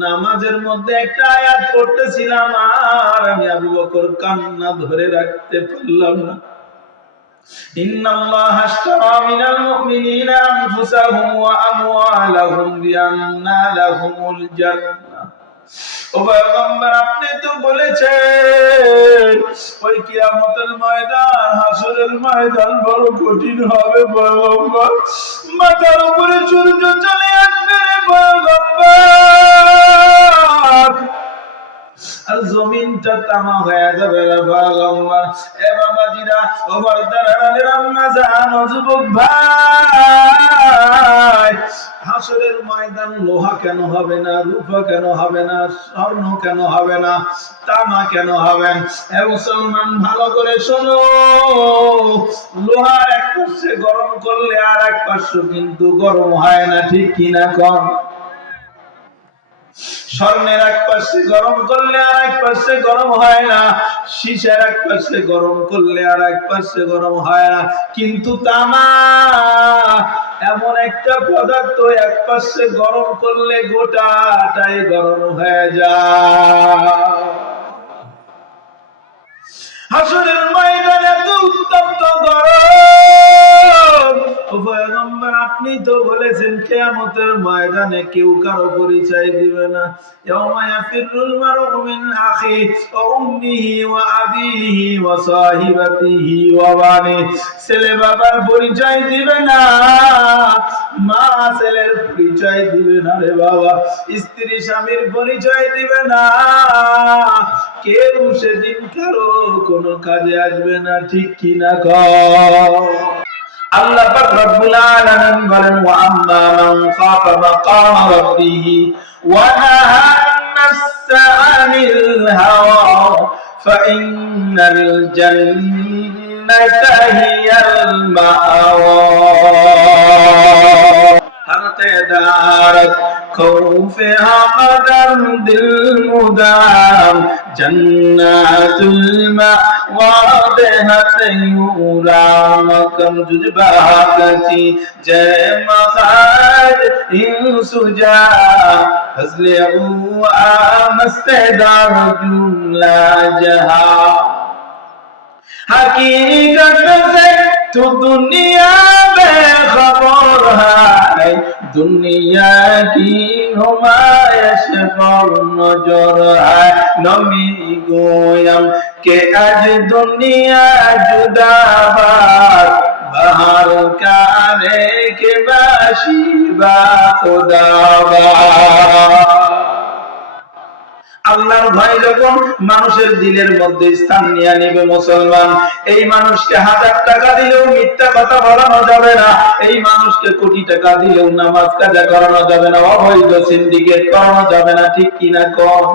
নামাজের মধ্যে একটা আয়াত পড়তেছিলাম আর আমি আবু বকর কান্না ধরে রাখতে পারলাম না। ইন্নাল্লাহা আশতারা মিনাল মুমিনিনা আনফুসাহুম ওয়া আমওয়ালাহুম বিআন্না লাহুমুল জান্নাহ। ও পয়গম্বর, আপনি তো বলেছেন ওই কিয়ামতের ময়দান, হাসরের ময়দান বড় কঠিন হবে পয়গম্বর। মাথার উপরে সূর্য চলে আসবে রে পয়গম্বর, আর জমিনটা তামা হয়ে যাবে রে পয়গম্বর। এ বাবাজিরা, ও পর্দার আম্মা জান, ও যুবক ভাই, হাসরের ময়দান লোহা কেন হবে না, রূপা কেন হবে না, স্বর্ণ কেন হবে না, তামা কেন হবে? এ মুসলমান, ভালো করে শোনো, লোহার এক পাশে গরম করলে আর এক পাশে কিন্তু গরম হয় না, ঠিক কিনা কন? স্বর্ণের এক পাশে গরম করলে আর এক পাশে গরম হয় না, সীসার এক পাশে গরম করলে আর এক পাশে গরম হয় না, কিন্তু তামা এমন একটা পদার্থ, এক পাশে গরম করলে গোটাটাই গরম হয়ে যায়। হাসরের ময়দানে এত উত্তপ্ত গরম, ও পয়গম্বর, আপনি তো বলেছেন কিয়ামতের ময়দানে কেউ কারো পরিচয় দিবে না। ইয়াউমা ইয়াফিরুল মারউ মিন আখিহি ওয়া উম্মিহি ওয়া আবিহি ওয়া সাহিবাতিহি ওয়া বানিহি। ছেলে বাবার পরিচয় দিবে না, মা ছেলের পরিচয় দিবে না রে বাবা, স্ত্রী স্বামীর পরিচয় দিবে না, কেউ সেদিন কারো কোনো কাজে আসবে না, ঠিক কিনা কও? আল্লাহ পাক রব্বুল আলামিন বলেন, ওয়া আম্মা মান খাফা মাকাম রাব্বিহি ওয়া নাহা আন-নাফসা আনিল হাওয়া ফাইন্নাল জান্নাতা হিয়াল মাআওয়া। হাতে দারাত خوفها قدر دل مدام جنات المأوى بهت يورا مكم جذبها كتي جے مخاد انسجا فضل او آمستدار جملہ جہا حقیقت سے تو دنیا بے خبر ہے، दुनिया की नुमाइश पर नजर है। नमी गोयम के आज दुनिया जुदाबाद बाहर काने के बाशिबा खुदाबाद। আল্লাহর ভয় যখন মানুষের দিলের মধ্যে স্থান নিয়ে নেবে মুসলমান, এই মানুষকে 1000 টাকা দিলেও মিথ্যা কথা বলানো যাবে না, এই মানুষকে কোটি টাকা দিলেও নামাজ কাজা করানো যাবে না, অবৈধ সিন্ডিকেট করানো যাবে না, ঠিক কিনা কম?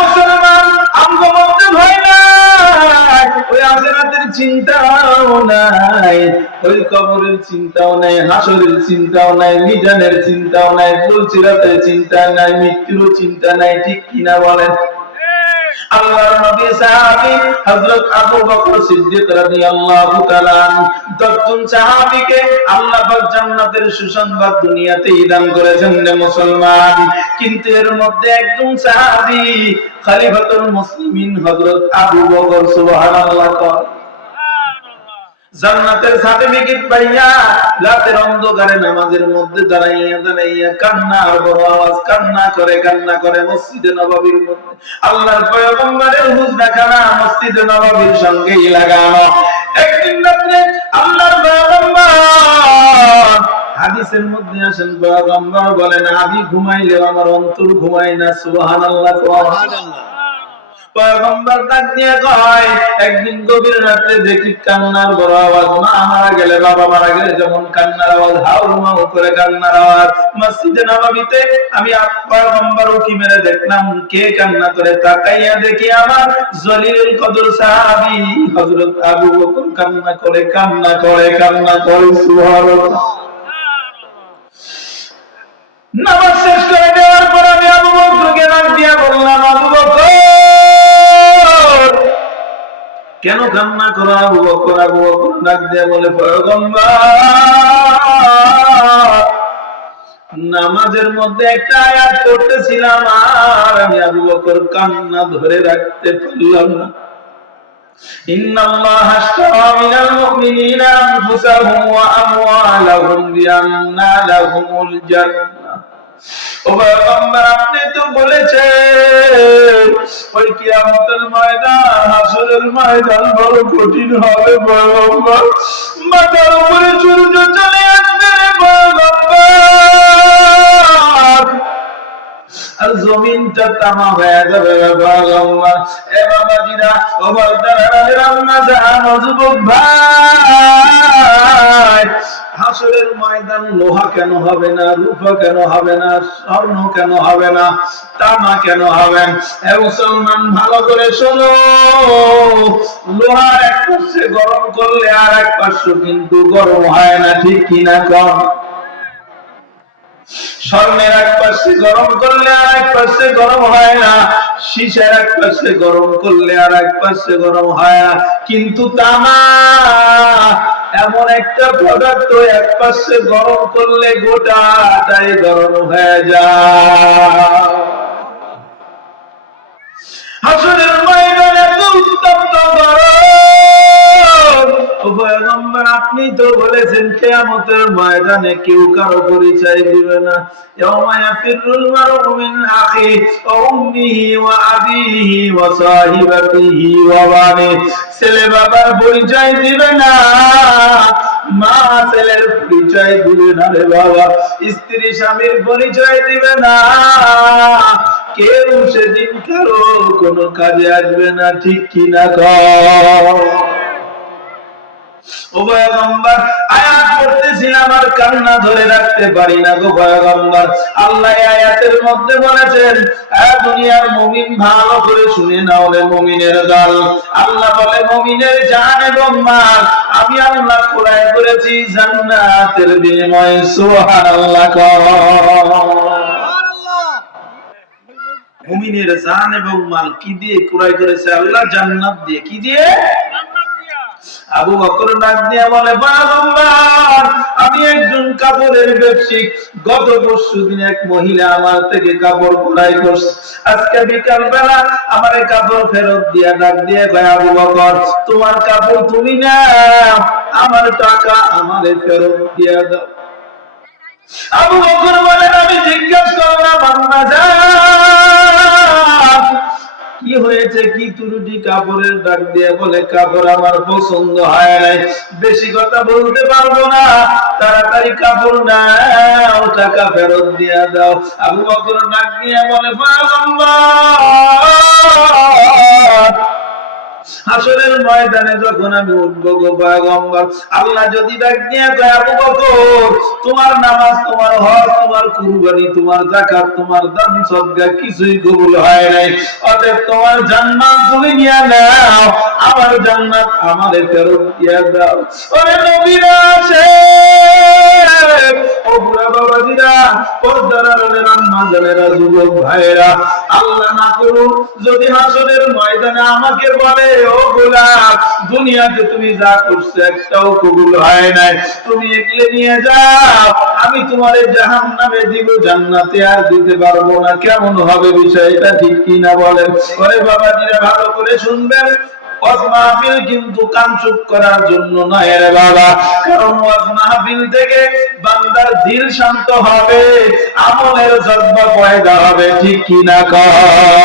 মুসলমান, আমগো মধ্যে ভয় নাই, ওই আখিরাতের চিন্তাও নাই, ওই কবরের চিন্তাও নাই, হাসরের চিন্তাও নাই, মিজানের চিন্তাও নাই, পুলসিরাতের চিন্তা নাই, মৃত্যুর চিন্তা নাই, ঠিক কিনা বলেন? আল্লাহর নবী সাহাবী হযরত আবু বকর সিদ্দিক রাদিয়াল্লাহু তাআলা 10 জন সাহাবীকে আল্লাহ পাক জান্নাতের সুসংবাদ দুনিয়াতেই দান করেছেন রে মুসলমান। কিন্তু এর মধ্যে একজন সাহাবী খলিফাতুল মুসলিমিন হযরত আবু বকর, সুবহানাল্লাহ। জান্নাতের সার্টিফিকেট পাইয়া রাতের অন্ধকারে নামাজের মধ্যে দাঁড়াইয়া কান্নার বড় আওয়াজ, কান্না করে মসজিদে নববীর মধ্যে। আল্লাহর পয়গম্বরের হুজরাখানা মসজিদে নববীর সঙ্গেই লাগানো। একদিন রাতে আল্লাহর পয়গম্বর হাদিসের মধ্যে আসেন, পয়গম্বর বলেন, আমি ঘুমাইলে আমার অন্তর ঘুমায় না, সুবহানাল্লাহ। পয়গম্বর ডাক দিয়ে কয়, একদিন গভীর রাতে দেখি কান্নার বড় আওয়াজ। মা মারা গেলে, বাবা মারা গেলে যেমন কান্নার আওয়াজ, হাউমাউ করে কান্নার আওয়াজ। মসজিদে নববীতে আমি পয়গম্বর উকি মেরে দেখলাম কে কান্না করে। তাকাইয়া দেখি আমার জলিলুল কদর সাহাবী হযরত আবু বকর কান্না করে। সুবহানাল্লাহ। নামাজ শেষ করে দেওয়ার পর আমি আবু বকরকে ডাক দিয়া বললাম, আবু বকর কেন কান্না করো? আবু বকর ডাক দিয়ে বলে, পয়গম্বর নামাজের মধ্যে একটা আয়াত পড়তেছিলাম আর আমি আবু বকর কান্না ধরে রাখতে পারলাম না। ইন্নাল্লাহা আশতারা মিনাল মুমিনিনা আনফুসাহুম ওয়া আমওয়ালাহুম বিআন্না লাহুমুল জান্নাহ। ও পয়গম্বর, আপনি তো বলেছেন ওই কিয়ামতের ময়দান, হাসরের ময়দান বড় কঠিন হবে পয়গম্বর। মাথার উপরে সূর্য চলে আসবে পয়গম্বর, আর জমিনটা তামা হয়ে যাবে পয়গম্বর। এ বাবাজিরা, ও বর্দারা, আম্মা জান, যুবক ভাই, হাসরের ময়দান লোহা কেন হবে না, রূপা কেন হবে না, স্বর্ণ কেন হবে না, তামা কেন হবে? এ মুসলমান, ভালো করে শোনো, লোহার এক পাশে গরম করলে আর এক পাশে কিন্তু গরম হয় না, ঠিক কিনা কম? স্বর্ণের এক পাশে গরম করলে আর এক পাশে গরম হয় না, সীসার এক পাশে গরম করলে আর এক পাশে গরম হয় না, কিন্তু তামা এমন একটা পদার্থ, এক পাশে গরম করলে গোটাটাই গরম হয়ে যায়। হাসরের ময়দানে এত উত্তপ্ত গরম, পয়গম্বর আপনি তো বলেছেন কিয়ামতের ময়দানে কেউ কারো পরিচয় দিবে না। ইয়াউমা ইয়াফিরুল মারউ মিন আখি ওয়া উম্মিহি ওয়া আবিহি ওয়া সাহিবাতিহি ওয়া বানিহি। ছেলে বাবার পরিচয় দিবে না, মা ছেলের পরিচয় দিবে না রে বাবা, স্ত্রী স্বামীর পরিচয় দিবে না, কেউ সেদিন কারো কোনো কাজে আসবে না, ঠিক কিনা কও? ও পয়গম্বর, আয়াত পড়তেছিলাম আর কান্না ধরে রাখতে পারি না গো পয়গম্বর। আল্লাহ আয়াতের মধ্যে বলেছেন, দুনিয়ার মুমিন, ভালো করে শুনে নাও রে মুমিনের দল। আল্লাহ বলে, মুমিনের জান এবং মাল আমি আল্লাহ ক্রয় করেছি জান্নাতের বিনিময়ে। সুবহানাল্লাহ। মুমিনের জান এবং মাল কি দিয়ে ক্রয় করেছে আল্লাহ? জান্নাত দিয়ে। কি দিয়ে? আবু বকর ডাক দিয়ে বলে, পয়গম্বর, আমি একজন কাপড়ের ব্যবসায়ী, গত পরশুদিন এক মহিলা আমার থেকে কাপড় ক্রয় করছে, আজকে বিকাল বেলা আমার কাপড় ফেরত দিয়া ডাক দিয়ে কয়, আবু বকর, তোমার কাপড় তুমি নাও, আমার টাকা আমারে ফেরত দিয়া দাও। আবু বকর বলেন, আমি জিজ্ঞাসা করলাম, আম্মা জান, কি হয়েছে, কি ত্রুটি? কাপড়ের ডাক দিয়ে বলে, কাপড় আমার পছন্দ হয় নাই, বেশি কথা বলতে পারবো না, তাড়াতাড়ি কাপড় নাও, টাকা ফেরত দিয়ে দাও। আবু বকর ডাক দিয়ে বলে, হাসরের ময়দানে যখন আমি উঠবো গো পয়গম্বর, আল্লাহ যদি ডাক দিয়ে কয়, আবু বকর, তোমার নামাজ, তোমার হজ, তোমার কুরবানি, তোমার যাকাত, তোমার দান সদকা কিছুই কবুল হয় নাই, অতএব তোমার জান্নাত তুমি নিয়ে নাও, আমার জান্নাত আমারে ফেরত দিয়ে দাও। ওরে নবীরা আসে, ও বুড়া বাবাজিরা, পর্দার আড়ালের আম্মা জানেরা, যুবক ভাইয়েরা, আল্লাহ না করুন যদি হাসরের ময়দানে আমাকে বলে, ও গোলাম, দুনিয়াতে তুমি যা করছো একটাও কবুল হয় নাই, তুমি এগুলো নিয়ে যাও, আমি তোমারে জাহান্নামে দিব, জান্নাতে আর দিতে পারবো না। কেমন হবে বিষয়টা, ঠিক কিনা বলেন? ওরে বাবাজিরা, ভালো করে শুনবেন, ওয়াজ মাহফিল কিন্তু কান চুপ করার জন্য নয় রে বাবা, কারণ ওয়াজ মাহফিল থেকে বান্দার দিল শান্ত হবে, আমলের জজ্বা পয়দা হবে, ঠিক কিনা কও?